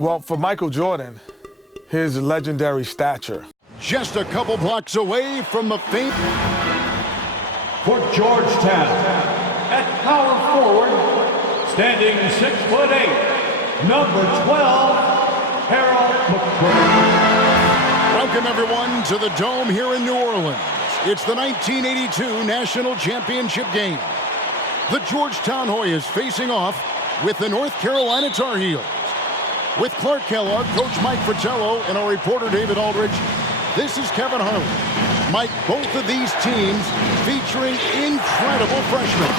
Well, for Michael Jordan, his legendary stature. Just a couple blocks away from the fame. For Georgetown, at power forward, standing 6'8", number 12, Harold McCray. Welcome everyone to the Dome here in New Orleans. It's the 1982 National Championship game. The Georgetown Hoyas facing off with the North Carolina Tar Heels. With Clark Kellogg, Coach Mike Fratello, and our reporter David Aldridge, this is Kevin Harlan. Mike, both of these teams featuring incredible freshmen.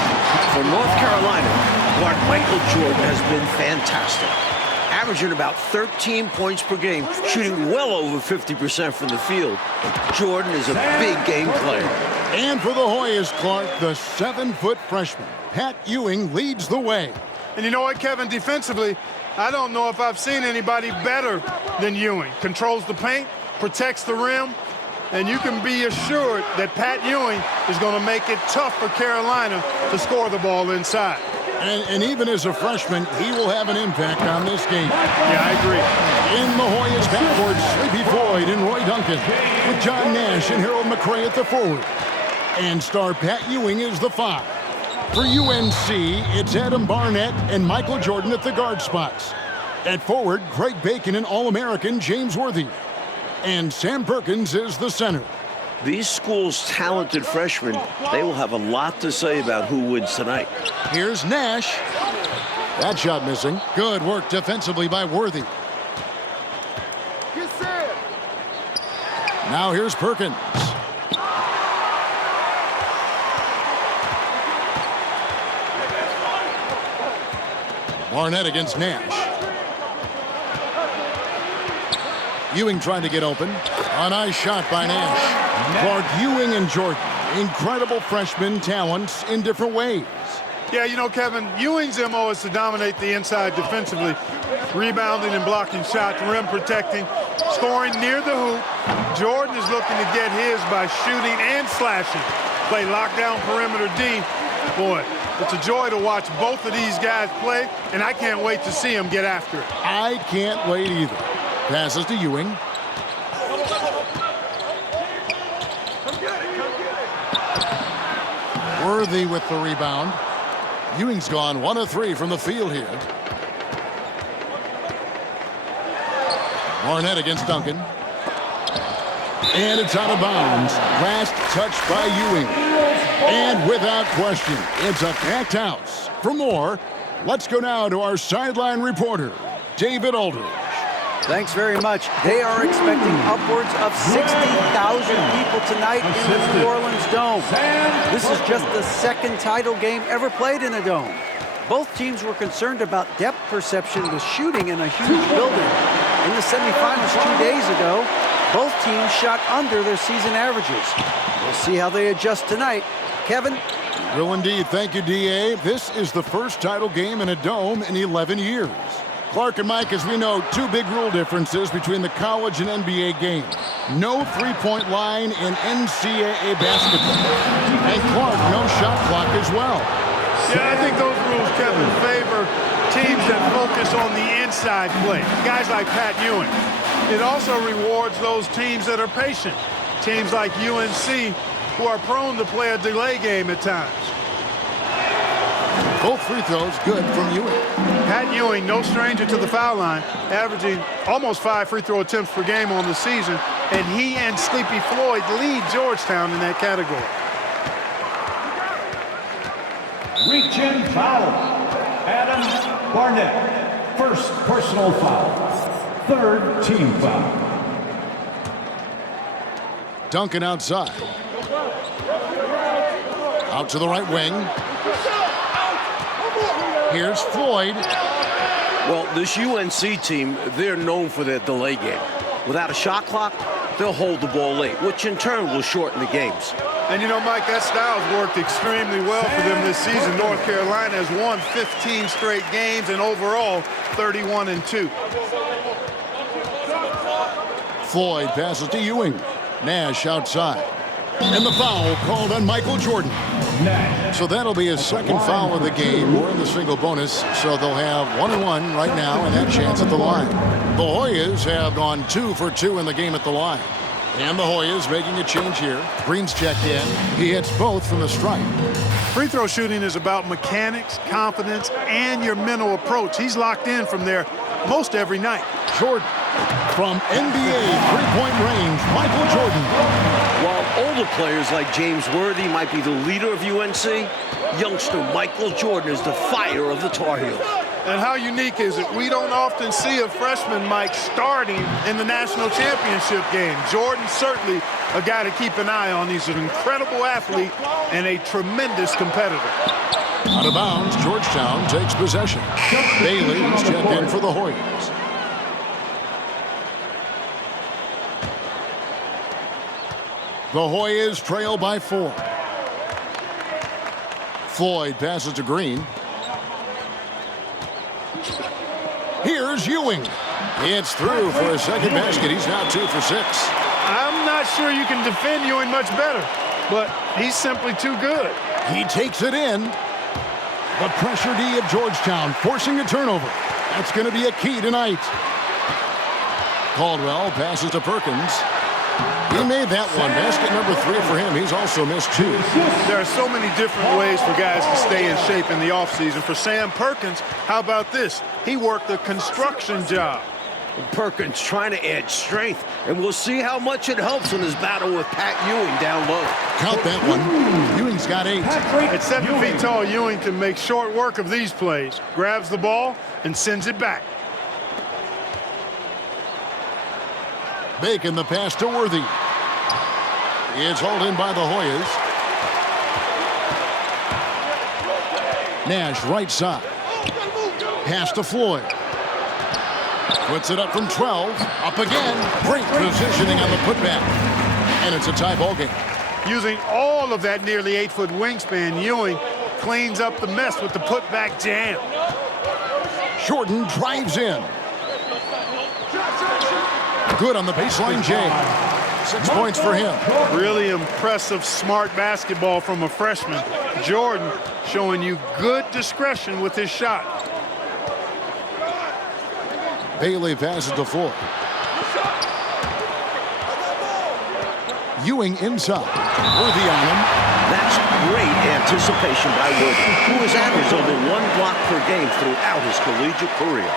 For North Carolina, guard Michael Jordan has been fantastic. Averaging about 13 points per game, shooting well over 50% from the field. Jordan is a big game player. And for the Hoyas, Clark, the 7-foot freshman, Pat Ewing, leads the way. And you know what, Kevin, defensively, I don't know if I've seen anybody better than Ewing. Controls the paint, protects the rim, and you can be assured that Pat Ewing is going to make it tough for Carolina to score the ball inside. And even as a freshman, he will have an impact on this game. Yeah, I agree. In the Hoyas backcourt, Sleepy Floyd and Roy Duncan, with John Nash and Harold McCray at the forward. And star Pat Ewing is the 5. For UNC, it's Adam Barnett and Michael Jordan at the guard spots. At forward, Craig Bacon and All-American James Worthy. And Sam Perkins is the center. These schools' talented freshmen, they will have a lot to say about who wins tonight. Here's Nash. That shot missing. Good work defensively by Worthy. Now here's Perkins. Barnett against Nash. Ewing trying to get open. A nice shot by Nash. Clark, Ewing, and Jordan. Incredible freshman talents in different ways. Yeah, you know, Kevin, Ewing's MO is to dominate the inside defensively, rebounding and blocking shots, rim protecting, scoring near the hoop. Jordan is looking to get his by shooting and slashing. Play lockdown perimeter D. Boy, it's a joy to watch both of these guys play, and I can't wait to see them get after it. I can't wait either. Passes to Ewing. Worthy with the rebound. Ewing's gone 1 of 3 from the field here. Barnett against Duncan. And it's out of bounds. Last touch by Ewing. And without question, it's a packed house. For more, let's go now to our sideline reporter, David Aldridge. Thanks very much. They are expecting upwards of 60,000 people tonight in the New Orleans Dome. This is just the second title game ever played in a dome. Both teams were concerned about depth perception with shooting in a huge building. In the semifinals 2 days ago, both teams shot under their season averages. We'll see how they adjust tonight. Kevin? Will indeed. Thank you, D.A. This is the first title game in a dome in 11 years. Clark and Mike, as we know, 2 big rule differences between the college and NBA game. No three-point line in NCAA basketball. And Clark, no shot clock as well. Yeah, I think those rules, Kevin, favor teams that focus on the inside play. Guys like Pat Ewing. It also rewards those teams that are patient. Teams like UNC who are prone to play a delay game at times. Both free throws good from Ewing. Pat Ewing, no stranger to the foul line, averaging almost 5 free throw attempts per game on the season, and he and Sleepy Floyd lead Georgetown in that category. Reach-in foul. Adam Barnett, first personal foul. 3rd team foul. Duncan outside. Out to the right wing. Here's Floyd. Well, this UNC team, they're known for their delay game. Without a shot clock, they'll hold the ball late, which in turn will shorten the games. And you know, Mike, that style's worked extremely well for them this season. North Carolina has won 15 straight games and overall 31-2. Floyd passes to Ewing. Nash outside. And the foul called on Michael Jordan. Nash. So that'll be his second foul of the game. We're in the single bonus, so they'll have 1-1 right now and that chance at the line. The Hoyas have gone 2 for 2 in the game at the line. And the Hoyas making a change here. Green's checked in. He hits both from the stripe. Free throw shooting is about mechanics, confidence, and your mental approach. He's locked in from there most every night. Jordan from NBA three-point range, Michael Jordan. While older players like James Worthy might be the leader of UNC, youngster Michael Jordan is the fire of the Tar Heels. And how unique is it? We don't often see a freshman, Mike, starting in the national championship game. Jordan's certainly a guy to keep an eye on. He's an incredible athlete and a tremendous competitor. Out of bounds, Georgetown takes possession. Bailey is checked in for the Hoyas. The Hoyas trail by 4. Floyd passes to Green. Here's Ewing. It's through for a second basket. He's now 2 for 6. I'm not sure you can defend Ewing much better, but he's simply too good. He takes it in. The pressure D of Georgetown forcing a turnover. That's going to be a key tonight. Caldwell passes to Perkins. He made that one. Basket number 3 for him. He's also missed 2. There are so many different ways for guys to stay in shape in the offseason. For Sam Perkins, how about this? He worked a construction job. Perkins trying to add strength, and we'll see how much it helps in his battle with Pat Ewing down low. Count that one. Ewing's got 8. At 7 feet tall, Ewing can make short work of these plays. Grabs the ball and sends it back. Bacon the pass to Worthy. It's hauled in by the Hoyas. Nash right side. Pass to Floyd. Puts it up from 12. Up again. Great positioning on the putback. And it's a tie ball game. Using all of that nearly 8-foot wingspan, Ewing cleans up the mess with the putback jam. Jordan drives in. Good on the baseline jam. 6 points for him. Really impressive, smart basketball from a freshman. Jordan showing you good discretion with his shot. Bailey passes to Floyd. Ewing inside. Worthy on him. That's great anticipation by Worthy, who has averaged over 1 block per game throughout his collegiate career.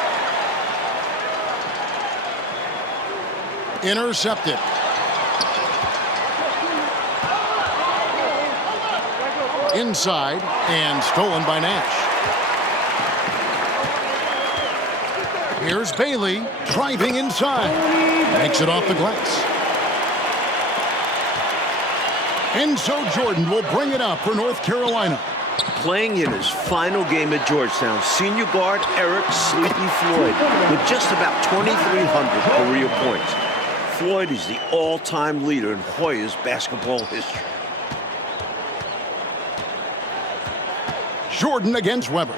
Intercepted. Inside and stolen by Nash. Here's Bailey driving inside. Makes it off the glass. And so Jordan will bring it up for North Carolina. Playing in his final game at Georgetown, senior guard Eric Sleepy Floyd with just about 2,300 career points. Floyd is the all-time leader in Hoyas basketball history. Jordan against Weber.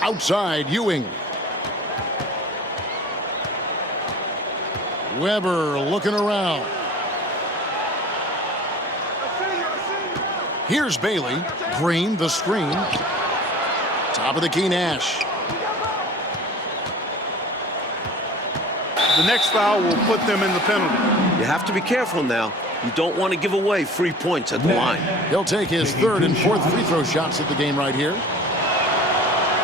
Outside, Ewing. Weber looking around. Here's Bailey. Green, the screen. Top of the key, Nash. The next foul will put them in the penalty. You have to be careful now. You don't want to give away free points at the line. He'll take his 3rd and 4th free throw shots of the game right here.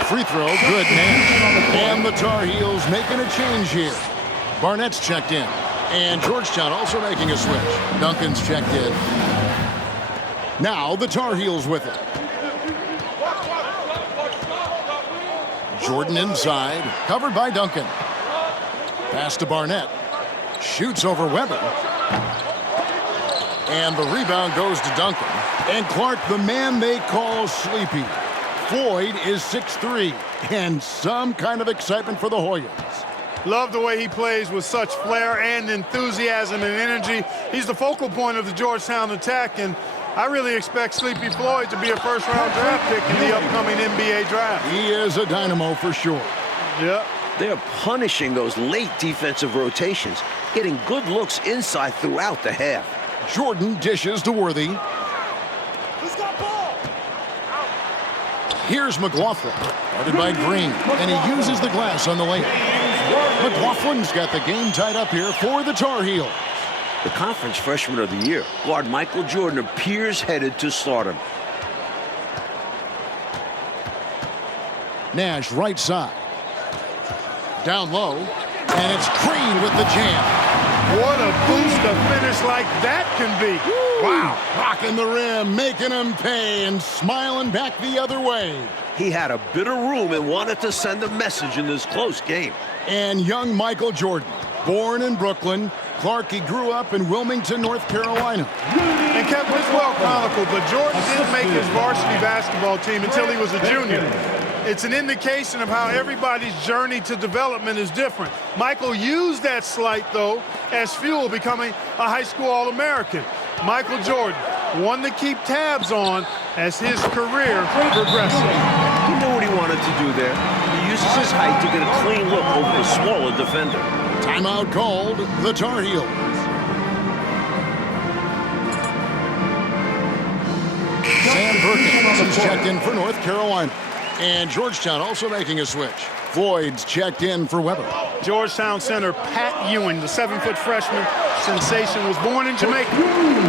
Free throw, good, Nash. And the Tar Heels making a change here. Barnett's checked in. And Georgetown also making a switch. Duncan's checked in. Now the Tar Heels with it. Jordan inside, covered by Duncan. Pass to Barnett. Shoots over Weber. And the rebound goes to Duncan. And Clark, the man they call Sleepy. Floyd is 6'3", and some kind of excitement for the Hoyas. Love the way he plays with such flair and enthusiasm and energy. He's the focal point of the Georgetown attack, and I really expect Sleepy Floyd to be a first-round draft pick in the upcoming NBA draft. He is a dynamo for sure. Yeah. They're punishing those late defensive rotations, getting good looks inside throughout the half. Jordan dishes to Worthy. Here's McLaughlin, guarded by Green, and he uses the glass on the layup. McLaughlin's got the game tied up here for the Tar Heels. The Conference Freshman of the Year, guard Michael Jordan, appears headed to stardom. Nash right side. Down low, and it's Green with the jam. What a boost a finish like that can be. Wow. Rocking the rim, making him pay, and smiling back the other way. He had a bit of room and wanted to send a message in this close game. And young Michael Jordan, born in Brooklyn. Clark, he grew up in Wilmington, North Carolina. And Kevin, it's well chronicled, but Jordan didn't make his varsity basketball team until he was a junior. It's an indication of how everybody's journey to development is different. Michael used that slight, though, as fuel, becoming a high school All-American. Michael Jordan, one to keep tabs on as his career progresses. He knew what he wanted to do there. He uses his height to get a clean look over the smaller defender. Timeout called, the Tar Heels. Sam Perkins is checked in for North Carolina. And Georgetown also making a switch. Floyd's checked in for Weber. Georgetown center Pat Ewing, the 7-foot freshman sensation, was born in Jamaica.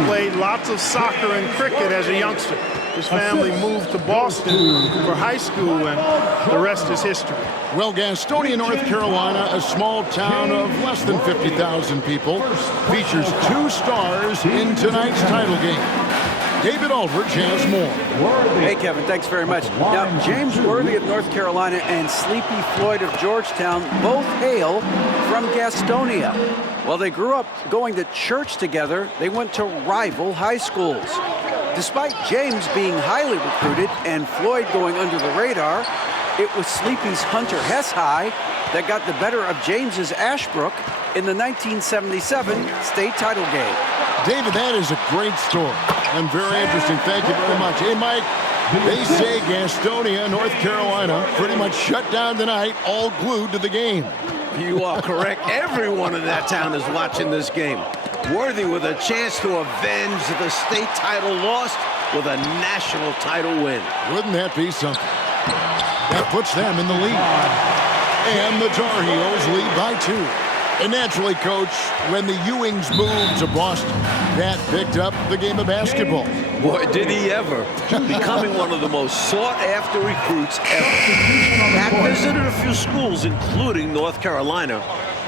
Played lots of soccer and cricket as a youngster. His family moved to Boston for high school, and the rest is history. Well, Gastonia, North Carolina, a small town of less than 50,000 people, features 2 stars in tonight's title game. David Aldridge has more. Hey, Kevin, thanks very much. Now, James Worthy of North Carolina and Sleepy Floyd of Georgetown both hail from Gastonia. While they grew up going to church together, they went to rival high schools. Despite James being highly recruited and Floyd going under the radar, it was Sleepy's Hunter Hess High that got the better of James's Ashbrook in the 1977 state title game. David, that is a great story and very interesting. Thank you very much. Hey, Mike, they say Gastonia, North Carolina, pretty much shut down tonight, all glued to the game. You are correct. Everyone in that town is watching this game. Worthy with a chance to avenge the state title loss with a national title win. Wouldn't that be something? That puts them in the lead. And the Tar Heels lead by 2. And naturally, Coach, when the Ewings moved to Boston, that picked up the game of basketball. Boy, did he ever. Becoming one of the most sought-after recruits ever. Pat visited a few schools, including North Carolina,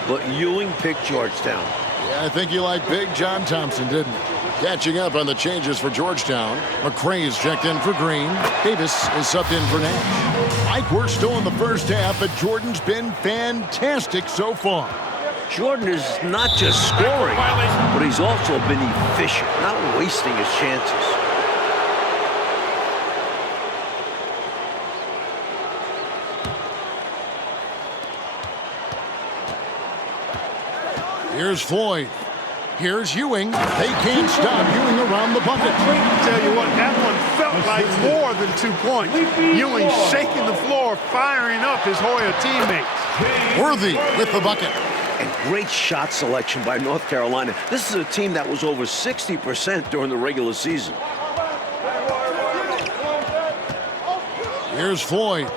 but Ewing picked Georgetown. Yeah, I think you liked Big John Thompson, didn't you? Catching up on the changes for Georgetown. McCrae's checked in for Green. Davis is subbed in for Nash. Mike, we're still in the first half, but Jordan's been fantastic so far. Jordan is not just scoring, but he's also been efficient, not wasting his chances. Here's Floyd. Here's Ewing. They can't stop Ewing around the bucket. I tell you what, that one felt like more than 2 points. Ewing shaking the floor, firing up his Hoya teammates. Worthy with the bucket. And great shot selection by North Carolina. This is a team that was over 60% during the regular season. Here's Floyd.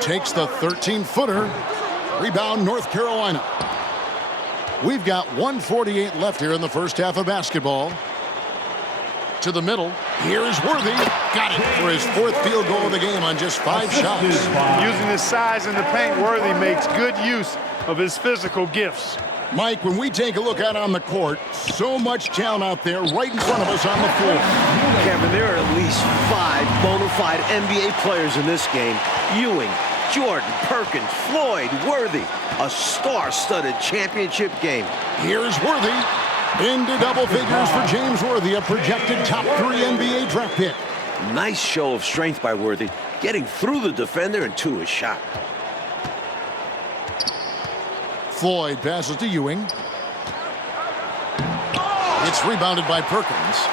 Takes the 13-footer. Rebound, North Carolina. We've got 1:48 left here in the first half of basketball. To the middle. Here's Worthy. Got it for his 4th field goal of the game on just 5 shots. Using his size in the paint, Worthy makes good use of his physical gifts. Mike, when we take a look out on the court, so much talent out there right in front of us on the floor. Kevin, there are at least 5 bona fide NBA players in this game. Ewing, Jordan, Perkins, Floyd, Worthy. A star-studded championship game. Here's Worthy. Into double figures for James Worthy, a projected top 3 NBA draft pick. Nice show of strength by Worthy, getting through the defender and to his shot. Floyd passes to Ewing. It's rebounded by Perkins.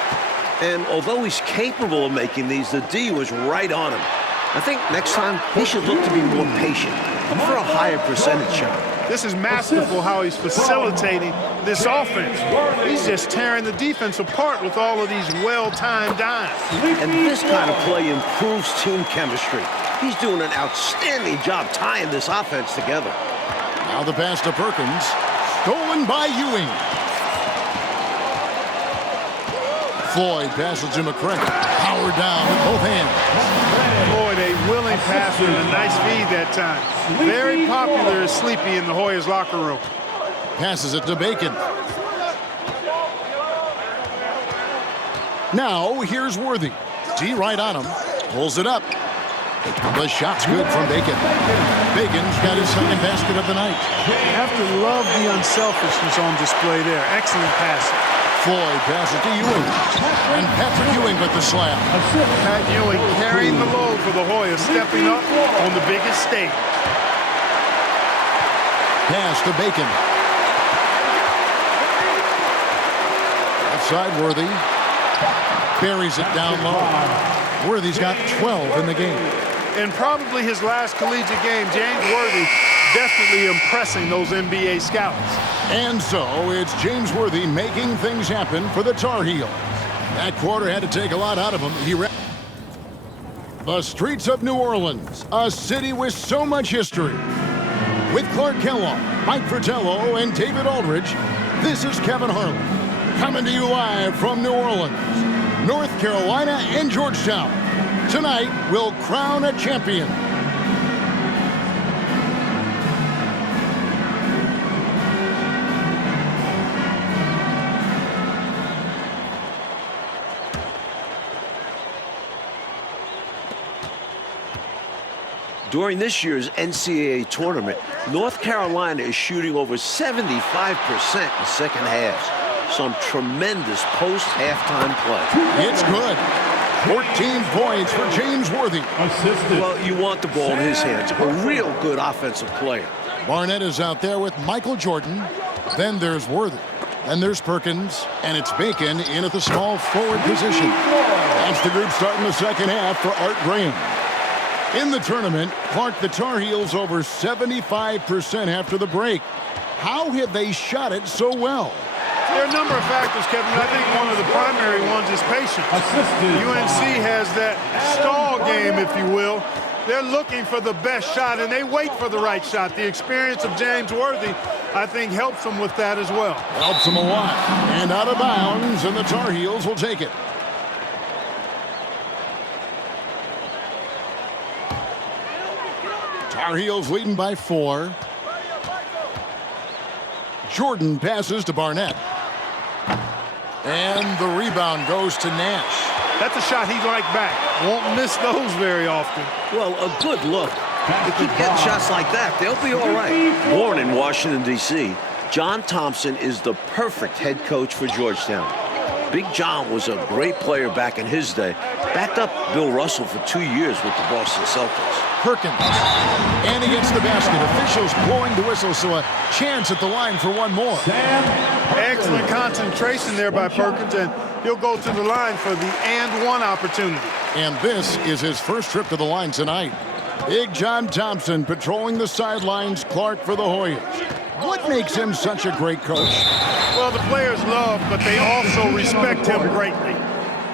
And although he's capable of making these, the D was right on him. I think next time he should look to be more patient for a higher percentage shot. This is masterful how he's facilitating this offense. He's just tearing the defense apart with all of these well-timed dimes. And this kind of play improves team chemistry. He's doing an outstanding job tying this offense together. Now the pass to Perkins. Stolen by Ewing. Floyd passes to McCray. Power down with both hands. Floyd, a willing passer and a nice feed that time. Very popular as Sleepy in the Hoyas locker room. Passes it to Bacon. Now here's Worthy. D right on him. Pulls it up. The shot's good from Bacon. Bacon's got his second basket of the night. You have to love the unselfishness on display there. Excellent passing. Floyd passes to Ewing. And Patrick Ewing with the slam. Pat Ewing carrying the load for the Hoyas, stepping up on the biggest stage. Pass to Bacon. Outside Worthy. Buries it down low. Worthy's got 12 in the game. In probably his last collegiate game, James Worthy definitely impressing those NBA scouts. And so it's James Worthy making things happen for the Tar Heels. That quarter had to take a lot out of him. The streets of New Orleans, a city with so much history. With Clark Kellogg, Mike Fratello, and David Aldridge, this is Kevin Harlan, coming to you live from New Orleans, North Carolina, and Georgetown. Tonight, we'll crown a champion. During this year's NCAA tournament, North Carolina is shooting over 75% in second halves. Some tremendous post-halftime play. It's good. 14 points for James Worthy. Well, you want the ball in his hands. A real good offensive player. Barnett is out there with Michael Jordan. Then there's Worthy. Then there's Perkins. And it's Bacon in at the small forward position. That's the group starting the second half for Art Graham. In the tournament, Clark, the Tar Heels over 75% after the break. How have they shot it so well? There are a number of factors, Kevin. I think one of the primary ones is patience. UNC has that stall game, if you will. They're looking for the best shot, and they wait for the right shot. The experience of James Worthy, I think, helps them with that as well. Helps them a lot. And out of bounds, and the Tar Heels will take it. Tar Heels leading by 4. Jordan passes to Barnett. And the rebound goes to Nash. That's a shot he'd like back. Won't miss those very often. Well, a good look. They keep getting shots like that, they'll be all right. Born in Washington, D.C., John Thompson is the perfect head coach for Georgetown. Big John was a great player back in his day. Backed up Bill Russell for 2 years with the Boston Celtics. Perkins. And he gets the basket. Officials blowing the whistle, so a chance at the line for one more. Excellent concentration there by Perkins, and he'll go to the line for the and one opportunity. And this is his first trip to the line tonight. Big John Thompson patrolling the sidelines. Clark for the Hoyas. What makes him such a great coach? Well, the players love, but they also respect him greatly.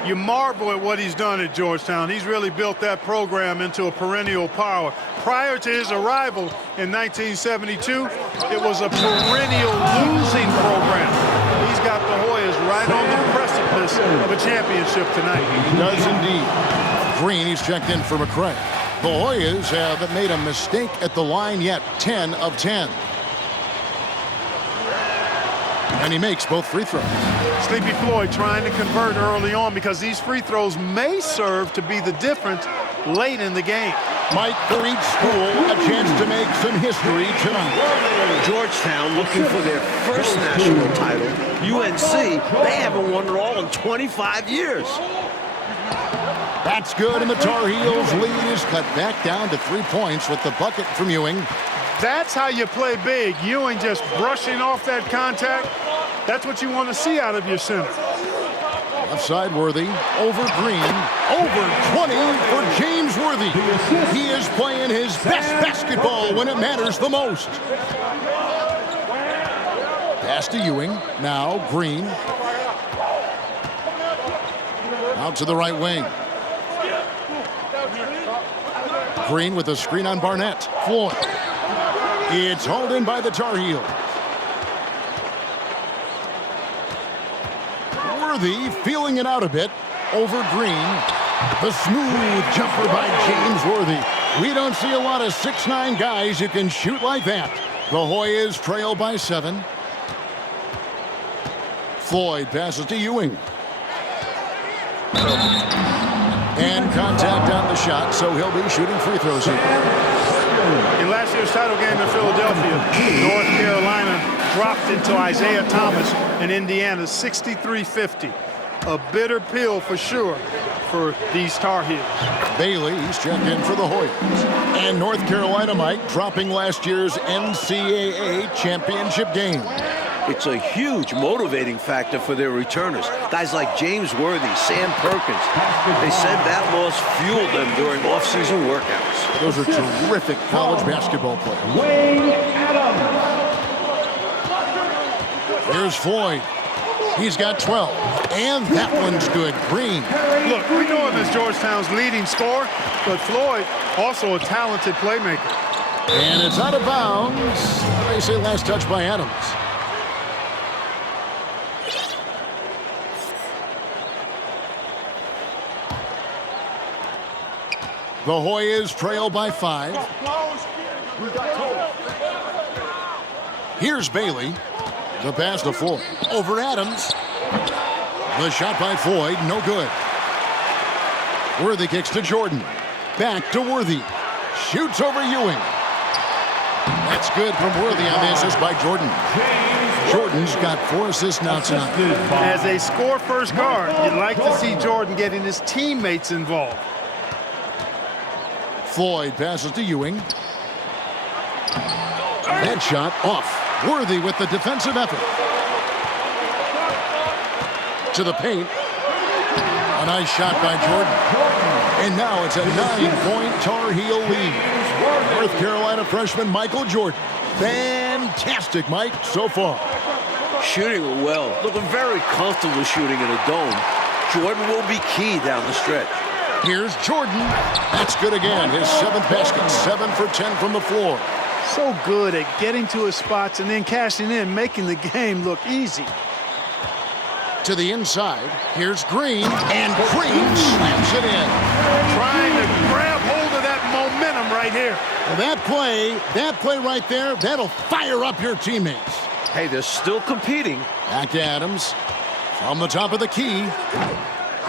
You marvel at what he's done at Georgetown. He's really built that program into a perennial power. Prior to his arrival in 1972, it was a perennial losing program. He's got the Hoyas right on the precipice of a championship tonight. He does indeed. Green, he's checked in for McCray. The Hoyas haven't made a mistake at the line yet. 10 of 10. And he makes both free throws. Sleepy Floyd trying to convert early on because these free throws may serve to be the difference late in the game. Mike, for each school, a chance to make some history tonight. Georgetown looking for their first national title. UNC, they haven't won it all in 25 years. That's good, and the Tar Heels lead is cut back down to 3 points with the bucket from Ewing. That's how you play big. Ewing just brushing off that contact. That's what you want to see out of your center. Left side Worthy, over Green, over 20 for James Worthy. He is playing his best basketball. basketball when it matters the most. Pass to Ewing. Now Green. Out to the right wing. Green with a screen on Barnett. Floyd. It's hauled in by the Tar Heels. Worthy feeling it out a bit over Green. The smooth jumper by James Worthy. We don't see a lot of 6'9" guys who can shoot like that. The Hoyas trail by 7. Floyd passes to Ewing. And contact on the shot, so he'll be shooting free throws here. In last year's title game in Philadelphia, North Carolina dropped it to Isaiah Thomas in Indiana, 63-50. A bitter pill for sure for these Tar Heels. Bailey, he's checked in for the Hoyas. And North Carolina, Mike, dropping last year's NCAA championship game. It's a huge motivating factor for their returners. Guys like James Worthy, Sam Perkins. They said that loss fueled them during off-season workouts. Those are terrific college basketball players. Wayne Adams. Here's Floyd. He's got 12. And that one's good. Green. Look, we know him as Georgetown's leading scorer, but Floyd also a talented playmaker. And it's out of bounds. They say last touch by Adams. The Hoyas trail by 5. Here's Bailey. The pass to Floyd. Over Adams. The shot by Floyd, no good. Worthy kicks to Jordan. Back to Worthy. Shoots over Ewing. That's good from Worthy on the assist by Jordan. Jordan's got 4 assists now tonight. As a score-first guard, you'd like to see Jordan getting his teammates involved. Floyd passes to Ewing. That shot off. Worthy with the defensive effort. To the paint. A nice shot by Jordan. And now it's a 9-point Tar Heel lead. North Carolina freshman Michael Jordan. Fantastic, Mike, so far. Shooting well. Looking very comfortable shooting in a dome. Jordan will be key down the stretch. Here's Jordan. That's good again. His 7th basket. 7 for 10 from the floor. So good at getting to his spots and then cashing in, making the game look easy. To the inside. Here's Green. And Green slams it in. Trying to grab hold of that momentum right here. Well, that play right there, that'll fire up your teammates. Hey, they're still competing. Back to Adams. From the top of the key.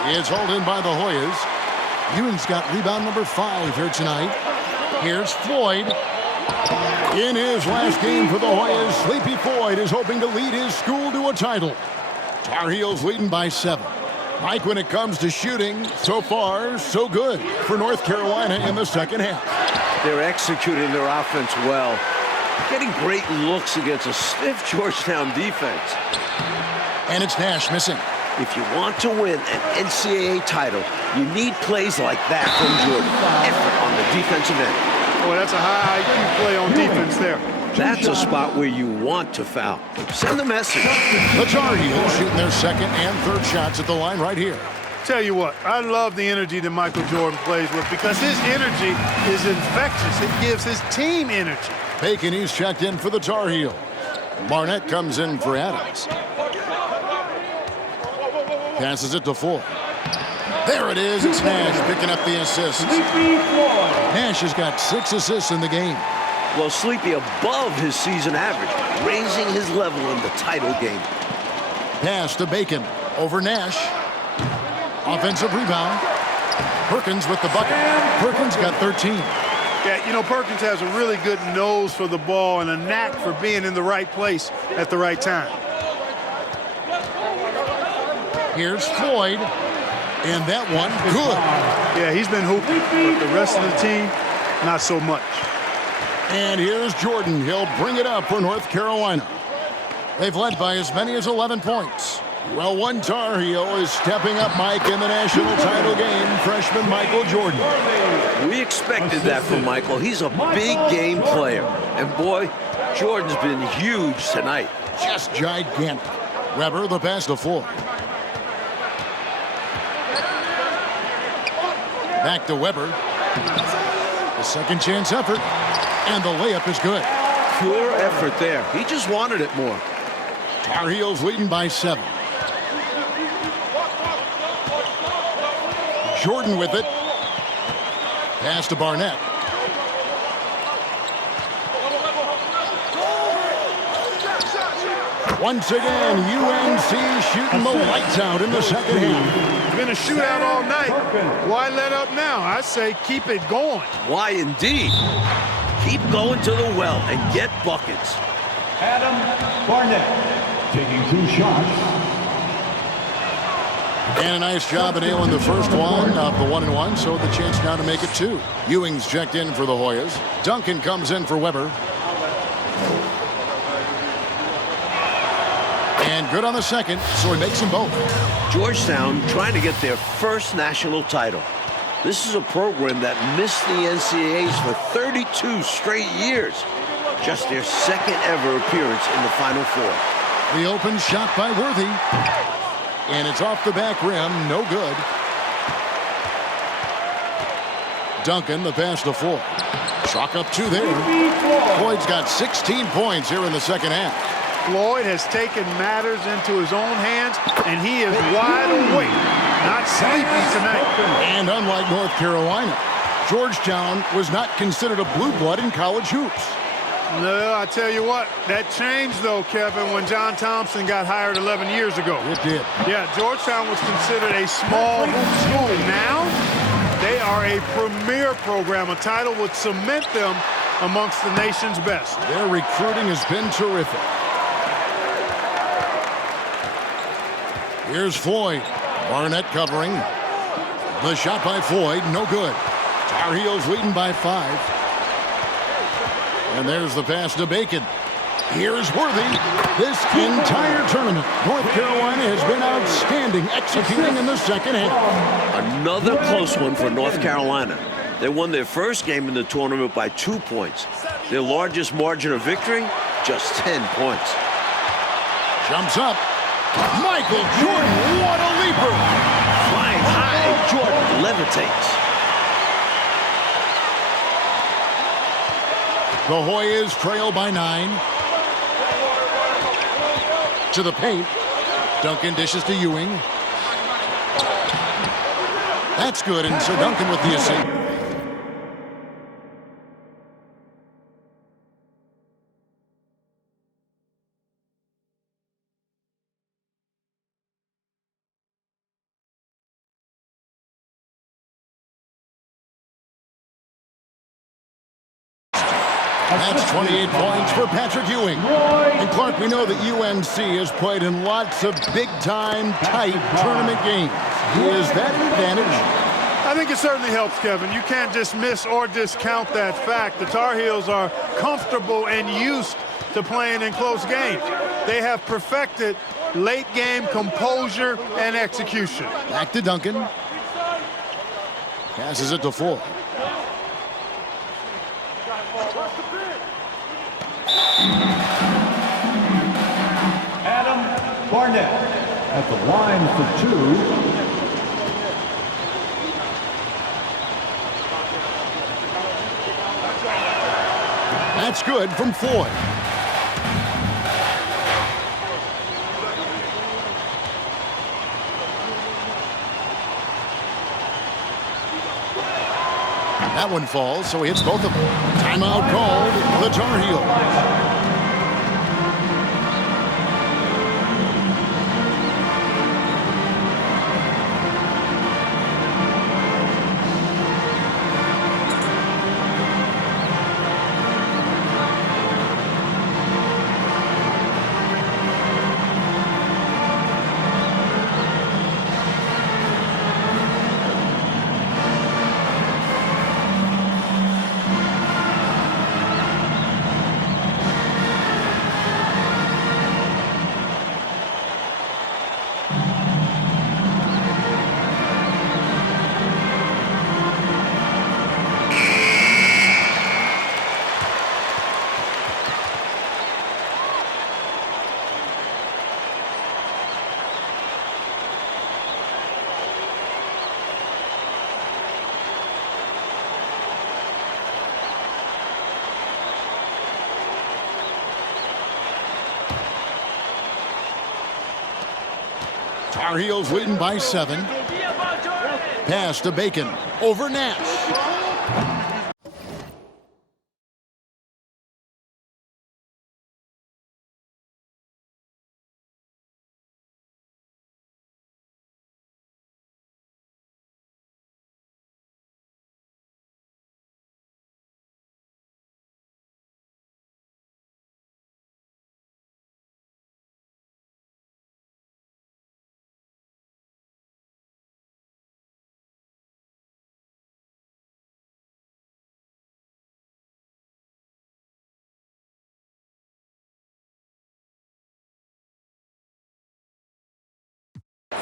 It's hauled in by the Hoyas. Ewing's got rebound number 5 here tonight. Here's Floyd. In his last game for the Hoyas, Sleepy Floyd is hoping to lead his school to a title. Tar Heels leading by 7. Mike, when it comes to shooting, so far, so good for North Carolina in the second half. They're executing their offense well. Getting great looks against a stiff Georgetown defense. And it's Nash missing. If you want to win an NCAA title, you need plays like that from Jordan. Effort on the defensive end. Boy, that's a high IQ play on defense there. That's a spot where you want to foul. Send a message. The Tar Heels shooting their 2nd and 3rd shots at the line right here. Tell you what, I love the energy that Michael Jordan plays with because his energy is infectious. It gives his team energy. Bacon, he's checked in for the Tar Heels. Barnett comes in for Adams. Passes it to Floyd. There it is. It's Nash picking up the assists. Nash has got 6 assists in the game. Well, Sleepy above his season average, raising his level in the title game. Pass to Bacon over Nash. Offensive rebound. Perkins with the bucket. Perkins got 13. Yeah, you know, Perkins has a really good nose for the ball and a knack for being in the right place at the right time. Here's Floyd. And that one, good. Yeah, he's been hooping, but the rest of the team, not so much. And here's Jordan. He'll bring it up for North Carolina. They've led by as many as 11 points. Well, one Tar Heel is stepping up, Mike, in the national title game. Freshman Michael Jordan. We expected that from Michael. He's a big game player. And boy, Jordan's been huge tonight. Just gigantic. Weber, the pass to Floyd. Back to Weber. The second chance effort. And the layup is good. Pure effort there. He just wanted it more. Tar Heels leading by 7. Jordan with it. Pass to Barnett. Once again, UNC shooting the lights out in the second half. It's been a shootout all night. Why let up now? I say keep it going. Why indeed? Keep going to the well and get buckets. Adam Barnett taking 2 shots. And a nice job of nailing the first one of the 1-and-1, so the chance now to make it 2. Ewing's checked in for the Hoyas. Duncan comes in for Weber. And good on the second, so he makes them both. Georgetown trying to get their first national title. This is a program that missed the NCAAs for 32 straight years. Just their second ever appearance in the Final Four. The open shot by Worthy. And it's off the back rim, no good. Duncan, the pass to Floyd. Chalk up 2 there. Floyd's got 16 points here in the second half. Floyd has taken matters into his own hands, and he is wide awake, not sleepy tonight. And unlike North Carolina, Georgetown was not considered a blue blood in college hoops. No, I tell you what, that changed, though, Kevin, when John Thompson got hired 11 years ago. It did. Yeah, Georgetown was considered a small hoop school. Now, they are a premier program. A title would cement them amongst the nation's best. Their recruiting has been terrific. Here's Floyd. Barnett covering. The shot by Floyd, no good. Tar Heels leading by 5. And there's the pass to Bacon. Here's Worthy. This entire tournament, North Carolina has been outstanding executing in the second half. Another close one for North Carolina. They won their first game in the tournament by 2 points. Their largest margin of victory, just 10 points. Jumps up. Michael Jordan, what a leaper! Flying high, Jordan levitates. The Hoyas trail by 9. To the paint. Duncan dishes to Ewing. That's good, and so Duncan with the assist. That's 28 points for Patrick Ewing. And Clark, we know that UNC has played in lots of big-time, tight tournament games. Is that an advantage? I think it certainly helps, Kevin. You can't dismiss or discount that fact. The Tar Heels are comfortable and used to playing in close games. They have perfected late-game composure and execution. Back to Duncan. Passes it to Floyd. Adam Barnett at the line for 2. That's good from Floyd. That one falls, so he hits both of them. Timeout called, the Tar Heels. Tar Heels leading by 7. Pass to Bacon. Over Nash.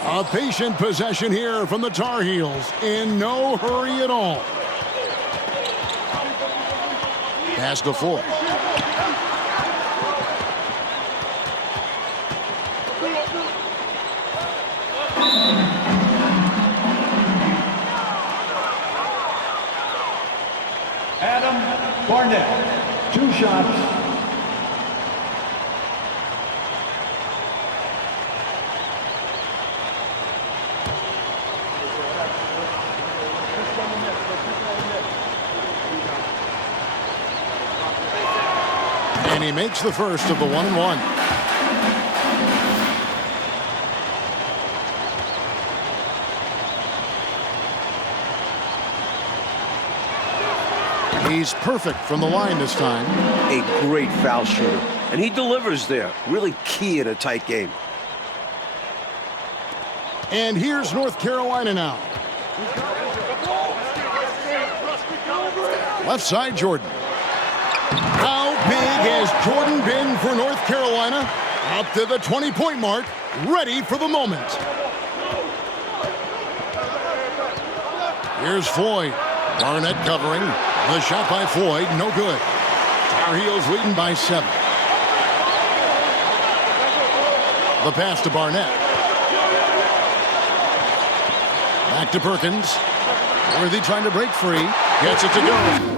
A patient possession here from the Tar Heels. In no hurry at all. Pass to Floyd. Adam Barnett, 2 shots. And he makes the first of the 1-1. He's perfect from the line this time. A great foul shooter, and he delivers there. Really key in a tight game. And here's North Carolina now. Left side, Jordan. How big has Jordan been for North Carolina? Up to the 20-point mark, ready for the moment. Here's Floyd. Barnett covering. The shot by Floyd, no good. Tar Heels leading by 7. The pass to Barnett. Back to Perkins. Worthy trying to break free. Gets it to go.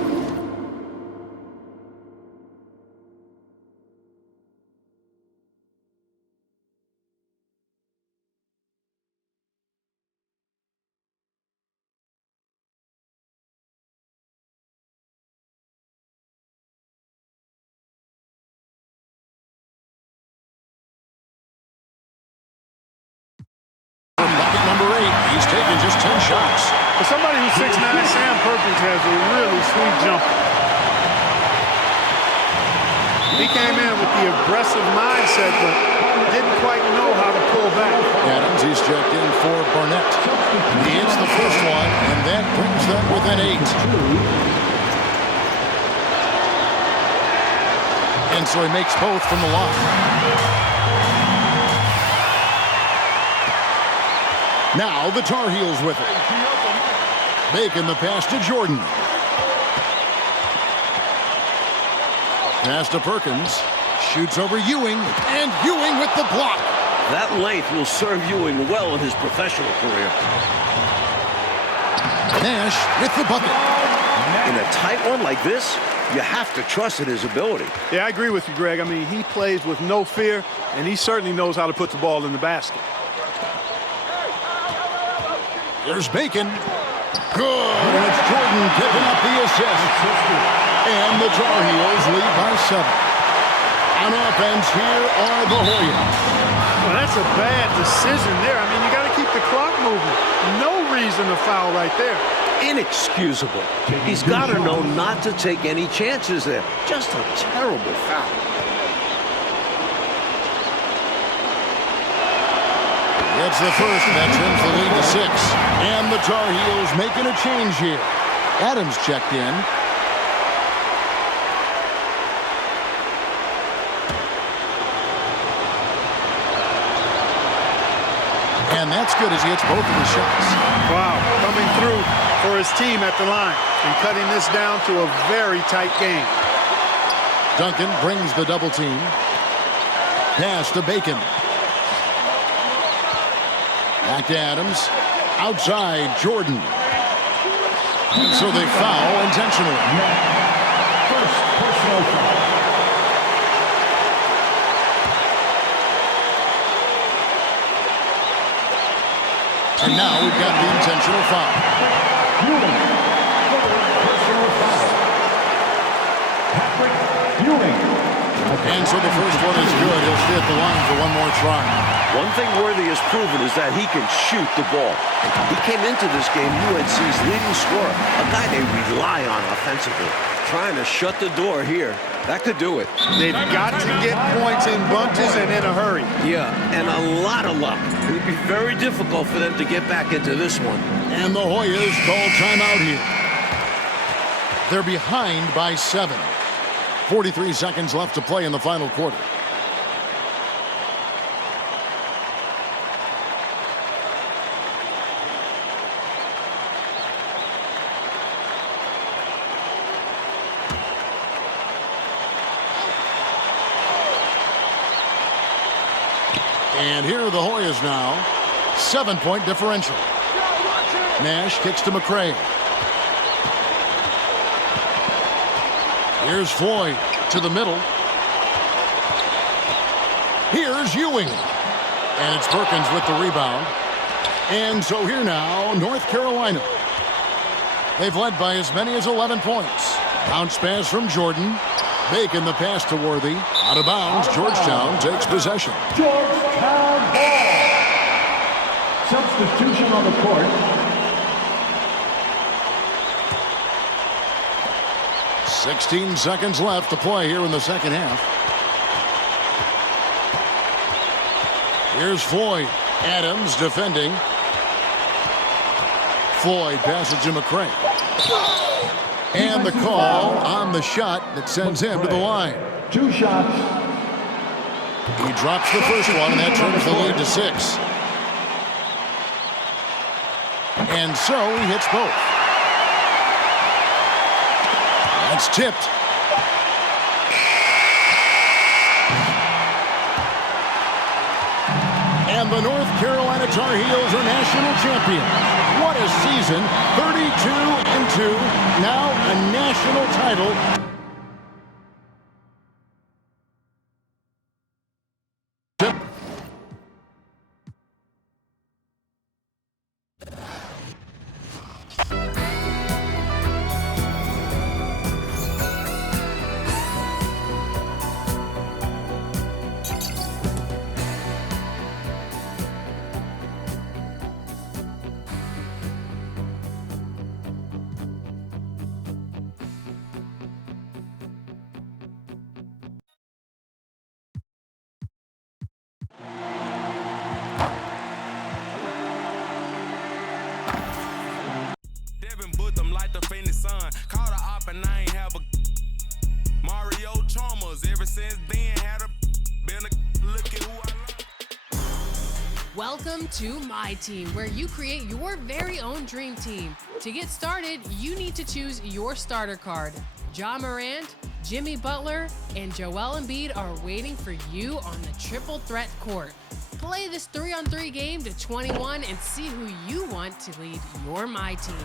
Bucket number 8. He's taken just 10 shots. For somebody who's 6'9", Sam Perkins has a really sweet jumper. He came in with the aggressive mindset, but didn't quite know how to pull back. Adams, he's checked in for Barnett. He hits the first one, and that brings them within 8. And so he makes both from the line. Now the Tar Heels with it. Bacon the pass to Jordan. Pass to Perkins. Shoots over Ewing, and Ewing with the block. That length will serve Ewing well in his professional career. Nash with the bucket. In a tight one like this, you have to trust in his ability. Yeah, I agree with you, Greg. I mean, he plays with no fear, and he certainly knows how to put the ball in the basket. There's Bacon. Good. And it's Jordan picking up the assist. And the Tar Heels lead by 7. On offense, here are the Hoyas. Well, that's a bad decision there. I mean, you got to keep the clock moving. No reason to foul right there. Inexcusable. He's got to know not to take any chances there. Just a terrible foul. It's the first that trims the lead to 6. And the Tar Heels making a change here. Adams checked in. And that's good as he hits both of his shots. Wow, coming through for his team at the line and cutting this down to a very tight game. Duncan brings the double team. Pass to Bacon. Back to Adams. Outside, Jordan. And so they foul intentionally. First personal foul. now we've got the intentional foul. Ewing. Personal foul. Patrick Ewing. And so the first one is good. He'll stay at the line for one more try. One thing Worthy has proven is that he can shoot the ball. He came into this game UNC's leading scorer, a guy they rely on offensively. Trying to shut the door here. That could do it. They've got to get points in bunches and in a hurry. Yeah, and a lot of luck. It would be very difficult for them to get back into this one. And the Hoyas call timeout here. They're behind by 7. 43 seconds left to play in the final quarter. And here are the Hoyas now. 7-point differential. Nash kicks to McCray. Here's Floyd to the middle. Here's Ewing. And it's Perkins with the rebound. And so here now, North Carolina. They've led by as many as 11 points. Bounce pass from Jordan. Bacon the pass to Worthy. Out of bounds, Georgetown takes possession. Georgetown ball. Substitution on the court. 16 seconds left to play here in the second half. Here's Floyd. Adams defending. Floyd passes to McCray. And the call on the shot that sends him to the line. 2 shots. He drops the first one, and that turns the lead to 6. And so he hits both. That's tipped. And the North Carolina Tar Heels are national champions. What a season. 32-2. Now a national title. Welcome to My Team, where you create your very own dream team. To get started, you need to choose your starter card. Ja Morant, Jimmy Butler, and Joel Embiid are waiting for you on the triple threat court. Play this 3-on-3 game to 21 and see who you want to lead your My Team.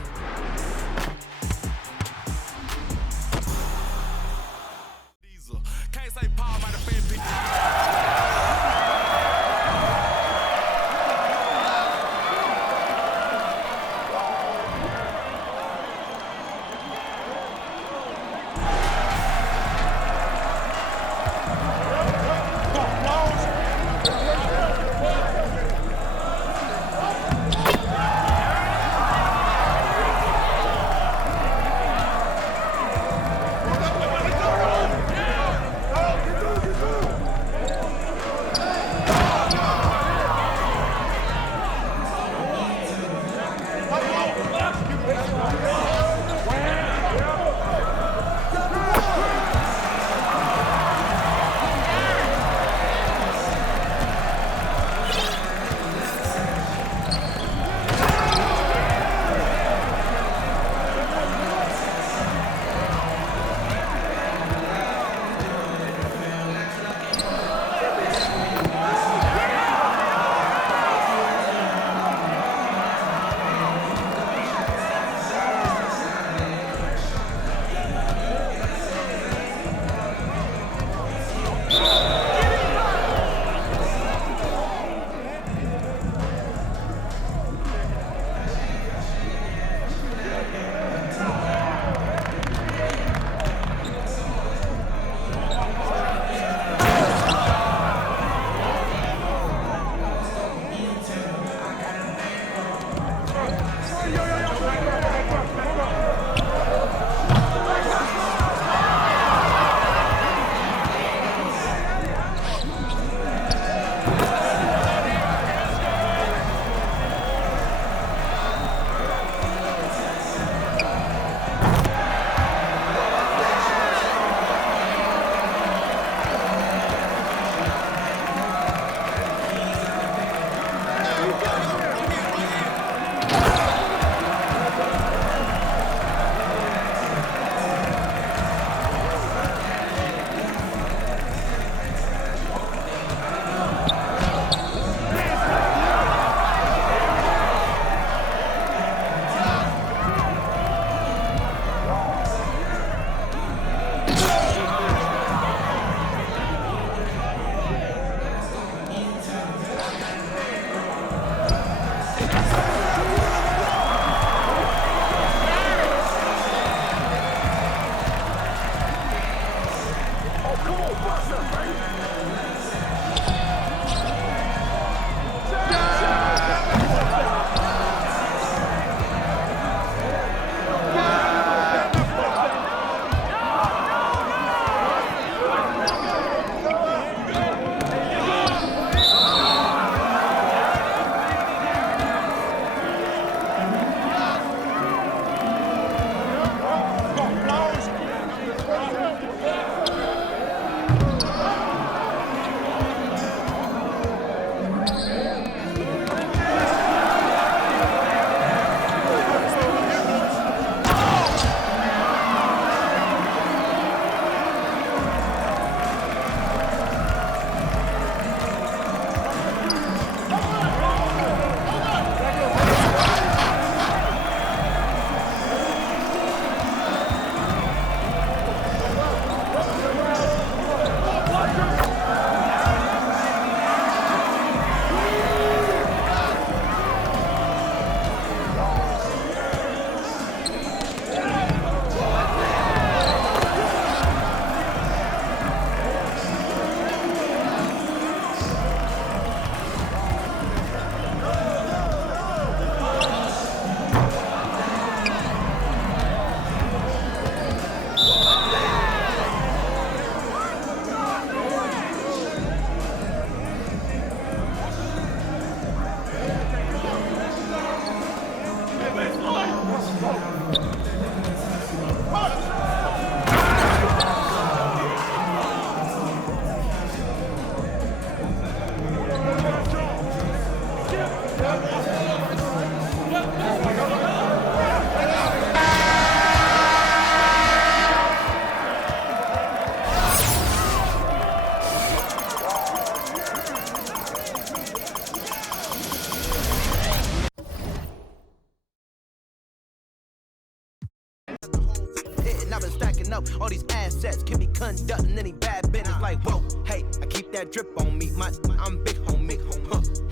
All these assets can be conducting any bad business. Like, whoa, hey, I keep that drip on me. I'm big homie.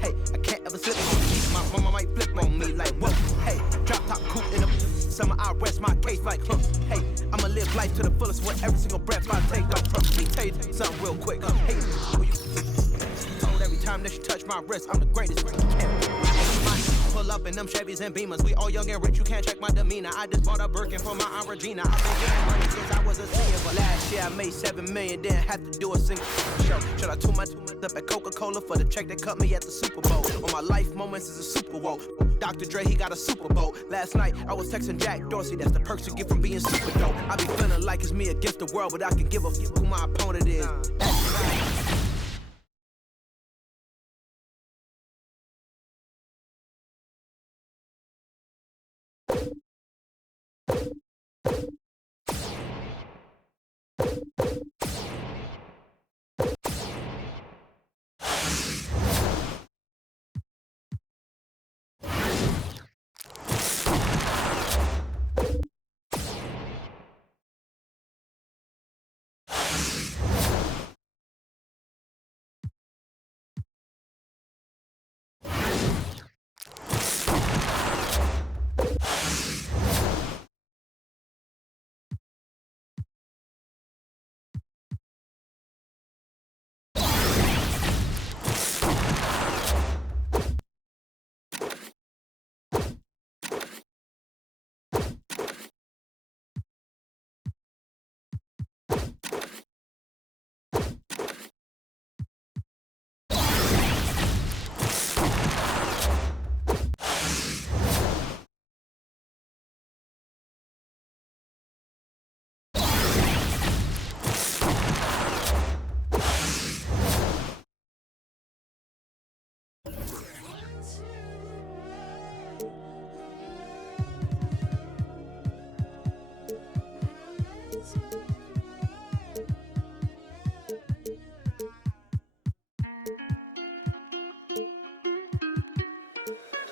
Hey, I can't ever slip on me. My mama might flip on me. Like, whoa, hey, drop top coupe in the summer. I rest my case. Like, hey, I'ma live life to the fullest with every single breath I take. Like, let me tell you something real quick. Hey, told every time that you touch my wrist, I'm the greatest. Pull up in them Chevys and Beamers. We all young and rich, you can't check my demeanor. I just bought a Birkin for my Aunt Regina. I've been getting money since I was a senior, but last year I made $7 million, didn't have to do a single show. Should I tune my up at Coca-Cola for the check that cut me at the Super Bowl? On my life moments is a Super Bowl. Dr. Dre, he got a Super Bowl. Last night I was texting Jack Dorsey, that's the perks you get from being super dope. I be feeling like it's me against the world, but I can give a fuck who my opponent is. That's right.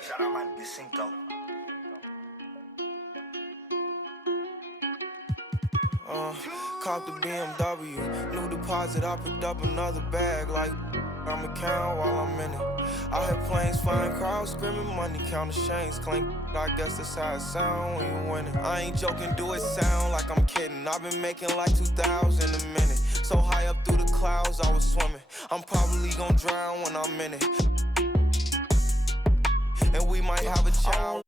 Shout out my nigga Cinco. Caught the BMW, new deposit, I picked up another bag like I'ma count while I'm in it. I hear planes flying, crowds screaming, money counting chains clink. I guess that's how it sound when you winning. I ain't joking, do it sound like I'm kidding. I've been making like 2,000 a minute. So high up through the clouds, I was swimming. I'm probably gonna drown when I'm in it. And we might have a child.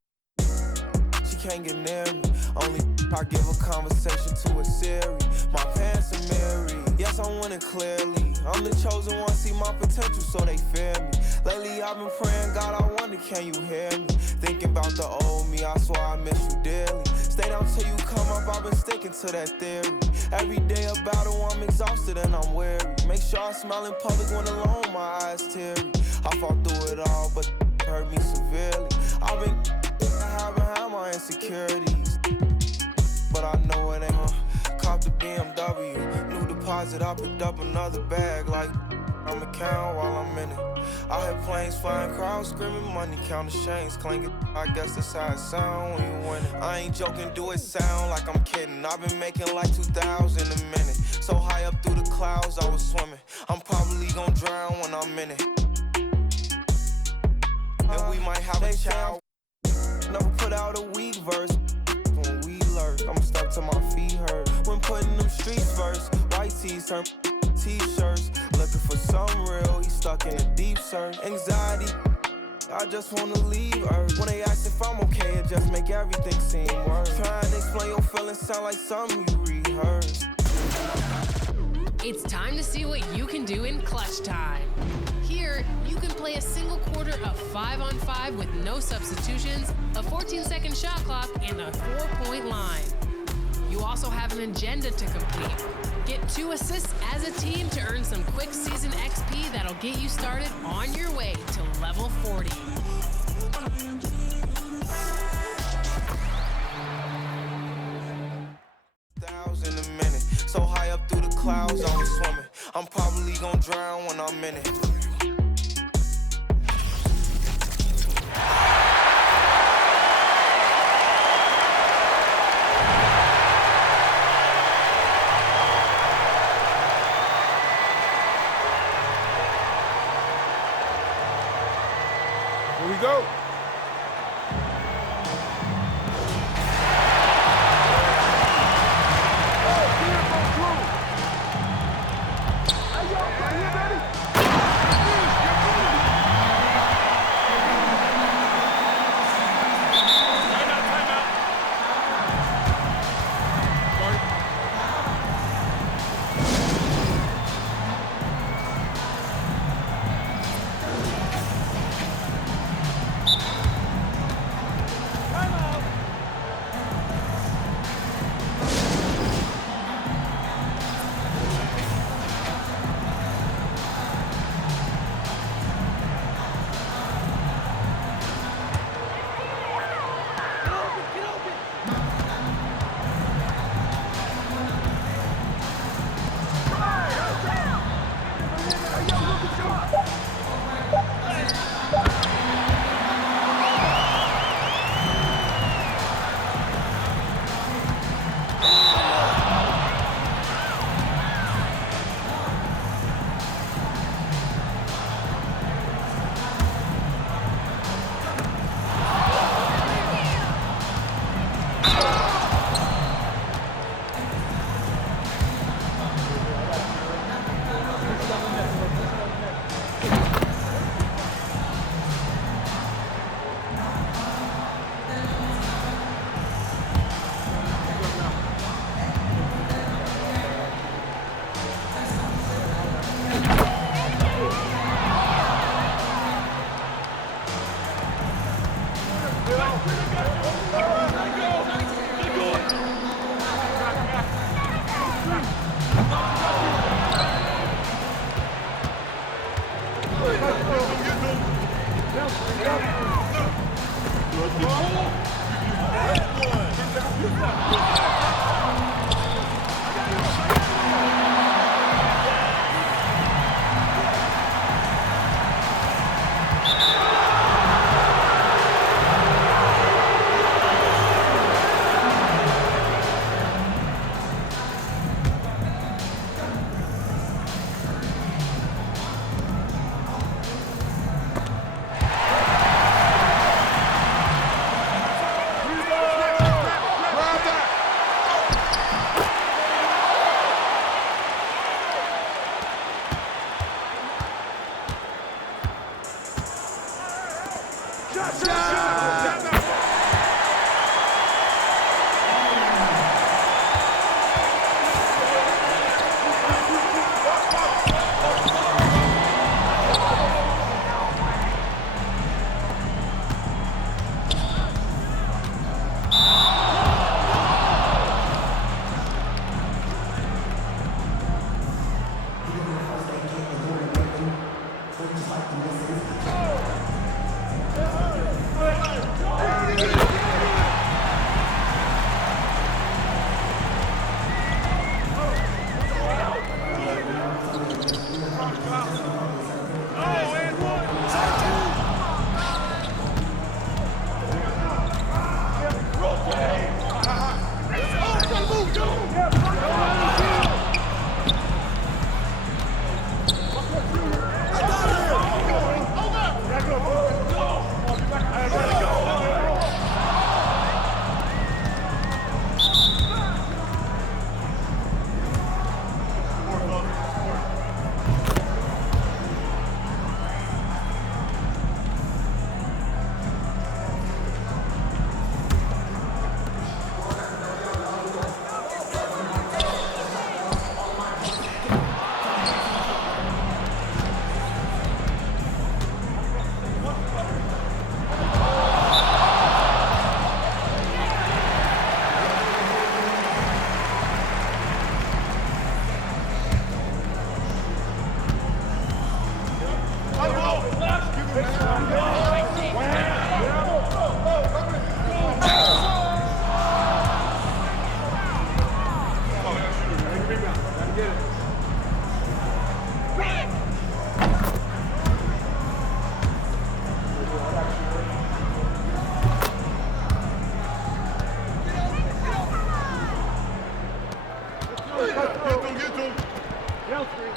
She can't get near me. Only I give a conversation to a Siri. My pants are mirrored. Yes, I'm winning clearly. I'm the chosen one, see my potential, so they fear me. Lately, I've been praying, God, I wonder, can you hear me? Thinking about the old me, I swear I miss you dearly. Stay down till you come up, I've been sticking to that theory. Every day a battle, I'm exhausted and I'm weary. Make sure I smile in public when alone, my eyes teary. I fought through it all, but hurt me severely. I've been having my insecurities, but I know it ain't. Cop the BMW, new deposit, I picked up another bag like I'ma count while I'm in it. I hear planes flying, crowds screaming, money counting chains clinking. I guess that's how it sound when you winning. I ain't joking, do it sound like I'm kidding. I've been making like 2,000 a minute. So high up through the clouds, I was swimming. I'm probably gonna drown when I'm in it. And we might have a child. Never put out a weak verse. When we lurk, I'm stuck till my feet hurt. When putting them streets first, white tees turn t-shirts. Looking for some real, he stuck in a deep search. Anxiety, I just wanna leave Earth. When they ask if I'm okay, it just make everything seem worse. Trying to explain your feelings sound like something you rehearsed. It's time to see what you can do in clutch time. Here, you can play a single quarter of 5-on-5 with no substitutions, a 14-second shot clock, and a 4-point line. You also have an agenda to complete. Get 2 assists as a team to earn some quick season XP that'll get you started on your way to level 40. A minute. So high up through the clouds, I was swimming. I'm probably gonna drown when I'm in it. go.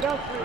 Down three.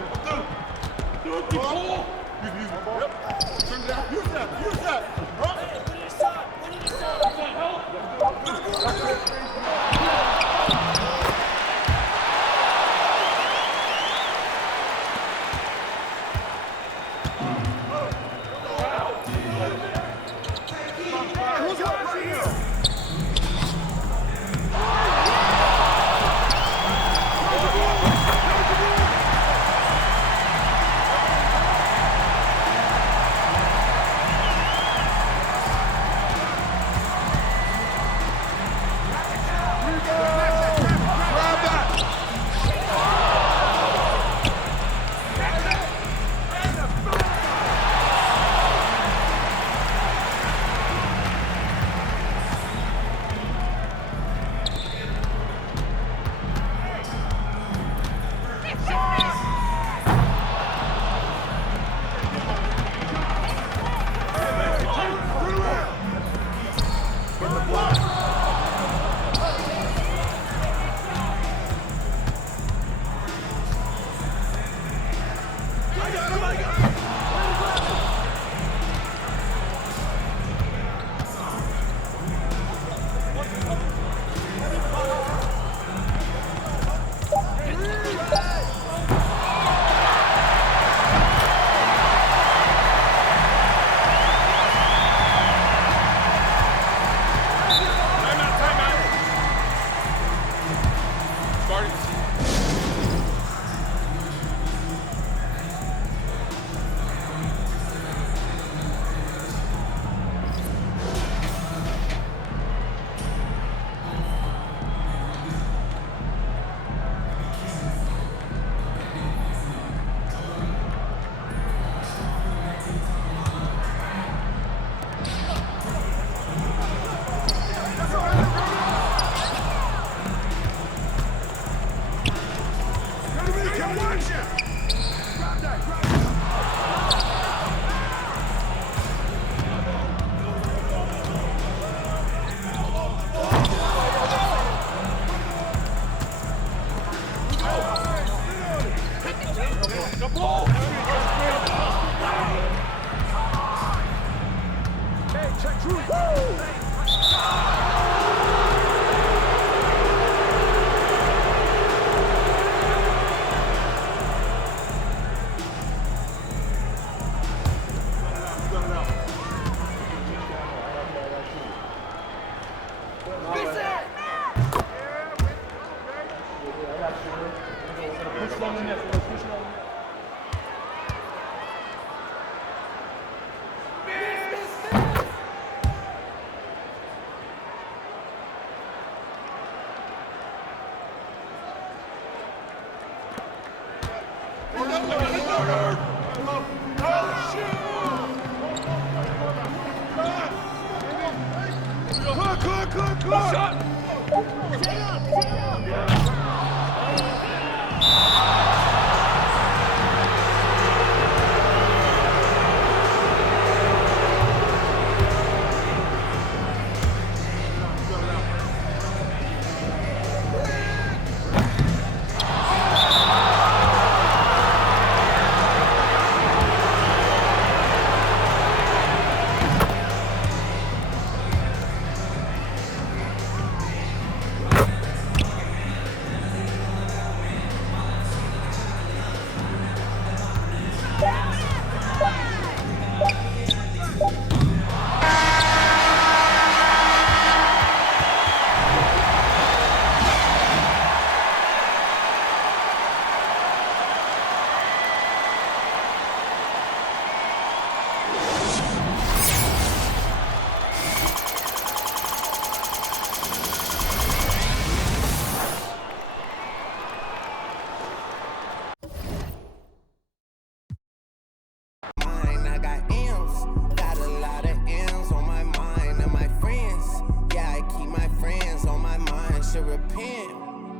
Repent.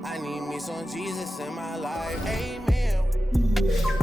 I need me some Jesus in my life. Amen.